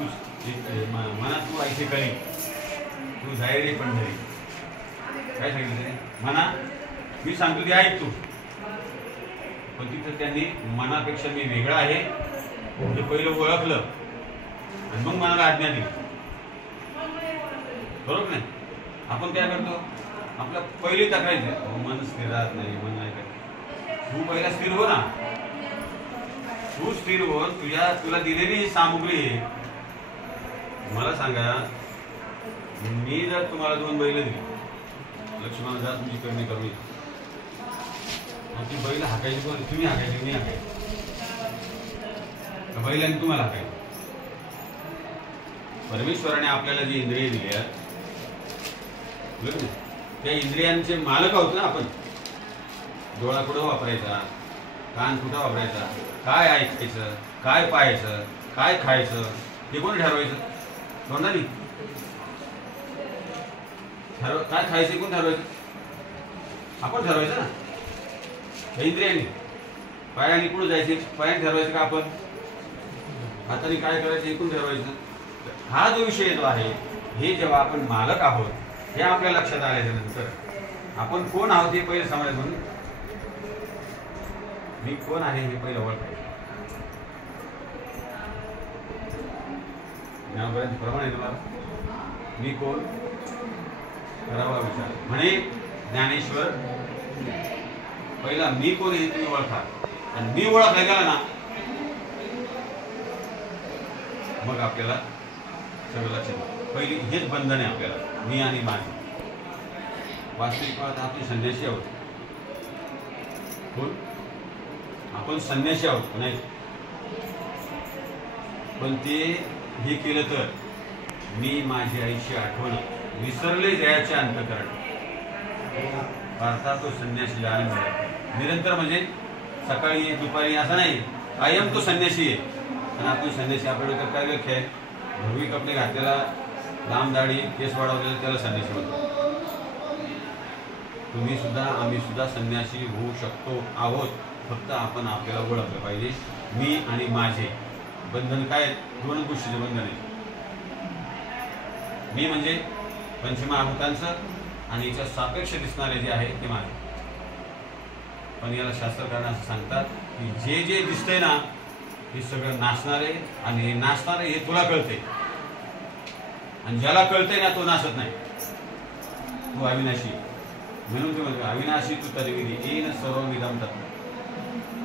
मना तू ऐसे करी तू जायरे पंढरी. काय सांगितलं म्हणा मी सांगतो ते ऐक तू. पण तिथं त्यांनी मनापेक्षा मी वेगळा आहे हे पहिलं ओळखलं आणि मग मनाला आज्ञा दिली. बरोबर नाही. आपण काय करतो आपलं पहिली तक्रार मन स्थिर राहत नाही मन नाही काय. तू पहिला स्थिर हो ना. तू स्थिर हो. तुला दिलेली ही सामुग्री आहे. मला सांगा मी जर तुम्हाला 2 बैल दिली लक्ष्मण जा तुमची करणी करून ती बैल हाकायची कोण तुम्ही हाकायची मी हाकायची बैलांनी तुम्हाला हाकायची. परमेश्वराने आपल्याला जी इंद्रिय दिली आहेत त्या इंद्रियांचे मालक आहोत ना आपण. डोळा कुठं वापरायचा कान कुठं वापरायचा काय ऐकायचं काय पाहायचं काय खायचं हे कोणी ठरवायचं. तोंडाने काय खायचं कोण ठरवायचं आपण ठरवायचं ना. इंद्रियाने पायाने कुठं जायचे पायाने ठरवायचं का आपण हाताने काय करायचं हे कोण ठरवायचं. हा जो विषय जो आहे हे जेव्हा आपण मालक आहोत हे आपल्या लक्षात आल्याच्या नंतर आपण कोण आहोत हे पहिले समजायचं. म्हणून मी कोण आहे हे पहिलं ओळखायचं. ज्ञानपर्यंत प्रमाण आहे तुम्हाला मी कोण करावा विचार म्हणे ज्ञानेश्वर. पहिला मी कोण हे तुम्ही ओळखा आणि मी ओळखला गेला ना मग आपल्याला सगळं लक्षात. पहिली हेच बंधन आहे आपल्याला मी आणि माझे. वास्तविक पाहता आपण संन्यासी आहोत. कोण आपण संन्यासी आहोत नाही. पण ते हे केलं तर मी माझी आईची आठवण विसरले जयाचे अंतःकरण. अर्थात तो संन्यासी आनंद निरंतर म्हणजे सकाळी दुपारी असं नाही कायम तो संन्यासी आहे. आणि आपण संन्यासी आपल्याकडे काय व्याख्या आहे भगवी कपडे घातलेला लांब दाढी केस वाढवलेला त्याला संन्यासी म्हणतो. तुम्ही सुद्धा आम्ही सुद्धा संन्यासी होऊ शकतो आहोत. फक्त आपण आपल्याला ओळखलं पाहिजे मी आणि माझे बंधन काय 2 गोष्टीचे बंधन आहे. मी म्हणजे पंचमहाभूतांचं आणि याच्या सापेक्ष दिसणारे जे आहे ते माझे. पण याला शास्त्रकारांना असं सांगतात की जे जे दिसतंय ना हे सगळं नाचणारे आणि हे नाचणारे हे तुला कळते आणि ज्याला कळते ना तो नाचत नाही. तो अविनाशी म्हणून ते म्हणतो अविनाशी तू तद्विधी येन सर्व विधम तत्व.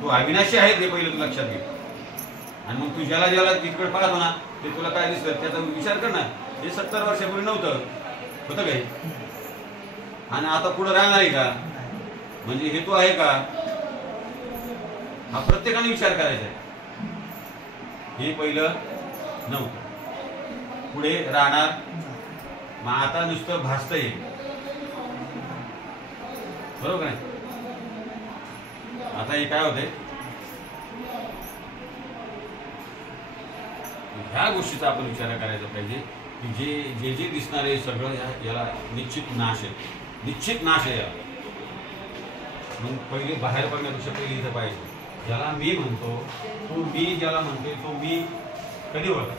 तू अविनाशी आहे हे पहिलं तू लक्षात घे. आणि मग तू ज्याला ज्याला तिकडे पाहतो ना ते तुला काय दिसतं त्याचा विचार कर ना. हे 70 वर्षापूर्वी नव्हतं होतं काही आणि आता पुढे राहणार आहे का म्हणजे हे तो आहे का हा प्रत्येकाने विचार करायचा आहे. हे पहिलं नव्हतं पुढे राहणार. मग आता नुसतं भासतंय बरोबर आहे. आता हे काय होतंय ह्या गोष्टीचा आपण विचार करायचा पाहिजे की जे जे दिसणार आहे सगळं याला निश्चित नाश आहे. निश्चित नाश आहे याला. मग पहिले बाहेर पडण्यापेक्षा पहिले इथं पाहिजे. ज्याला मी म्हणतो तो मी ज्याला म्हणतोय तो मी कधी होता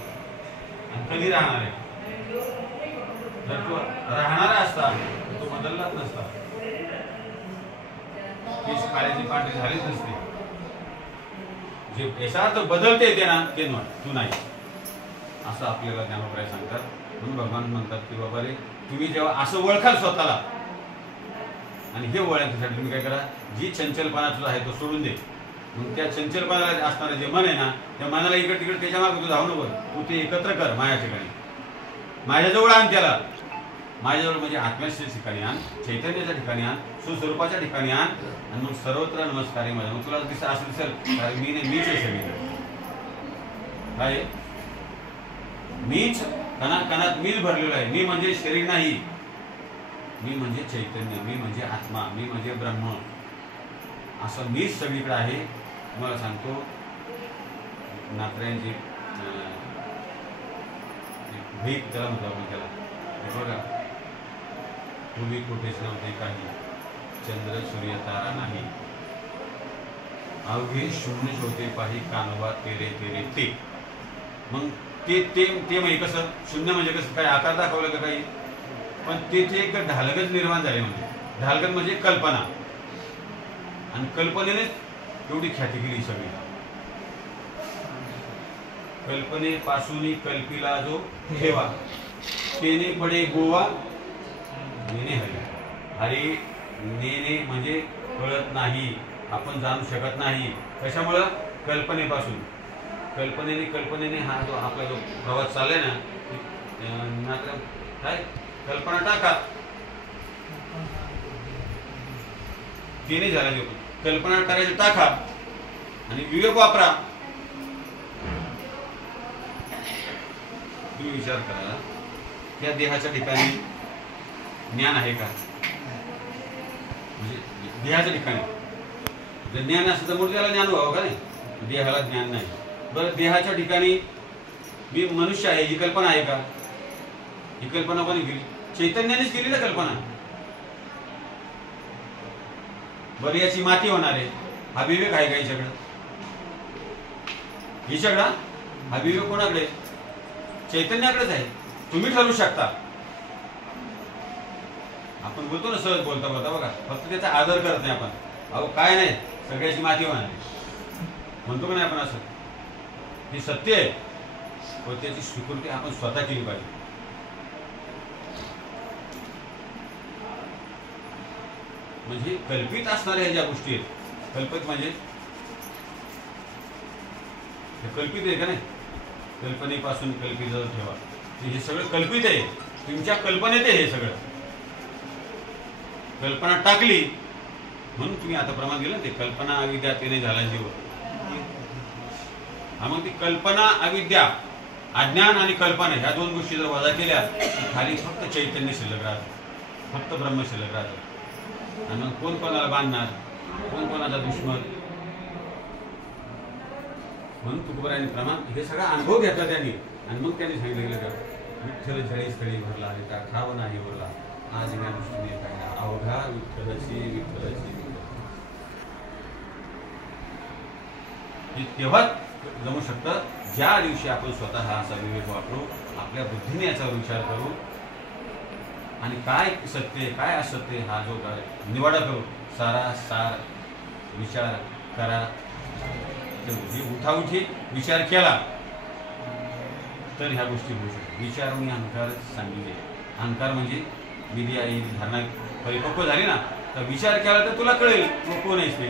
आणि कधी राहणार आहे. जर तो राहणारा असता तर तो बदललाच नसता. केस काळ्याची पांढरी झालीच नसते. जे याचा अर्थ बदलते येते ना ते तू नाही असं आपल्याला ज्ञानोबराय सांगतात. म्हणून भगवान म्हणतात की बाबा रे तुम्ही जेव्हा असं ओळखाल स्वतःला आणि हे ओळखण्यासाठी तुम्ही काय करा जी चंचलपणा तुझा आहे तो सोडून दे. मग त्या चंचलपणाला असणारं जे मन आहे ना त्या मनाला इकडे तिकडे त्याच्या मागे तू धावू नको. तू ते एकत्र कर माझ्या ठिकाणी माझ्याजवळ आण त्याला. माझ्याजवळ म्हणजे आत्म्याच्या ठिकाणी आण चैतन्याच्या ठिकाणी आण सुस्वरूपाच्या ठिकाणी आण आणि मग सर्वत्र नमस्कार आहे माझ्या. मग तुला असं दिसेल कारण मी नाही मीच आहे सगळीकडे. काय मीच कणात कणात मीच भरलेलो आहे. मी म्हणजे शरीर नाही. मी म्हणजे चैतन्य. मी म्हणजे आत्मा. मी म्हणजे ब्रह्म. असं मीच सगळीकडे आहे. तुम्हाला सांगतो नात्र्यांची भीक त्याला म्हणतो आपण त्याला बघा. पूर्वी कुठेच नव्हते काही चंद्र सूर्य तारा नाही अवघे शून्य होते पाही कानोबा तेरे तेरे ते. मग ते ते ते म्हणजे कसं, शून्य म्हणजे कसं, काय आकार दाखवलं का काही, पण तेथे एक ढालगच निर्माण झाले. म्हणजे ढालगत म्हणजे कल्पना, आणि कल्पनेने एवढी ख्याती केली सगळी. कल्पनेपासून कल्पिला जो ठेवा, तेने पडे गोवा नेने हरी. हरी नेने म्हणजे कळत नाही, आपण जाणू शकत नाही. कशामुळं? कल्पनेपासून. कल्पनेने हा जो आपला जो प्रवास चाललाय ना, मात्र काय कल्पना टाका, ते नाही झाला. कल्पना करायचं टाका आणि विवेक वापरा. तुम्ही विचार करा, या देहाच्या ठिकाणी ज्ञान आहे का? म्हणजे देहाच्या ठिकाणी जर ज्ञान असतं तर मूर्तीला ज्ञान व्हावं का नाही? देहाला ज्ञान नाही. बरं, देहाच्या ठिकाणी मी मनुष्य आहे, ही कल्पना आहे का? ही कल्पना कोणी केली? चैतन्यानेच केली ना कल्पना. बरं, याची माती होणार आहे, हा विवेक आहे का हिच्याकडं? हिच्याकडं हा विवेक कोणाकडे? चैतन्याकडेच आहे. तुम्ही ठरवू शकता. आपण बोलतो ना सहज बोलता बोलता, बघा, फक्त त्याचा आदर करत नाही आपण. अहो काय नाही, सगळ्याची माती होणार म्हणतो का नाही आपण? असं हे सत्य आहे, व त्याची स्वीकृती आपण स्वतः केली पाहिजे. म्हणजे कल्पित असणाऱ्या ज्या गोष्टी आहेत, कल्पित म्हणजे कल्पित आहे का नाही? कल्पनेपासून कल्पित ठेवा, हे सगळं कल्पित आहे. तुमच्या कल्पनेत आहे हे सगळं. कल्पना टाकली म्हणून तुम्ही आता प्रमाण दिलं ते कल्पना अविद्या तेने झाला जीव. हा, मग ती कल्पना अविद्या, अज्ञान आणि कल्पना ह्या दोन गोष्टी जर वजा केल्या तर खाली फक्त चैतन्य शिल्लक राहतं, फक्त ब्रह्म शिल्लक राहतं. आणि मग कोण कोणाला बांधणार, कोण कोणाचा दुश्मन? म्हणून तुकोबारायांनी प्रमाण हे सगळा अनुभव घेतला त्यांनी, आणि मग त्यांनी सांगितलं का विठ्ठल जळी स्थळी भरला आणि त्या ठाव नाही बोलला, आज या दृष्टीने काय अवघा विठ्ठलाची विठ्ठलाची. तेव्हा जमू शकतं ज्या दिवशी आपण स्वतः हा असा विवेक वापरू, आपल्या बुद्धीने याचा विचार करू, आणि काय सत्य काय असत्य हा जो निवाडा करू, सारा सार विचार करा. उठाउठी विचार केला तर ह्या गोष्टी होऊ शकतात. विचारून अहंकार सांगितले. अहंकार म्हणजे विधी आई धारणा परिपक्व झाली ना, तर विचार केला तर तुला कळेल तू कोण आहेस ते.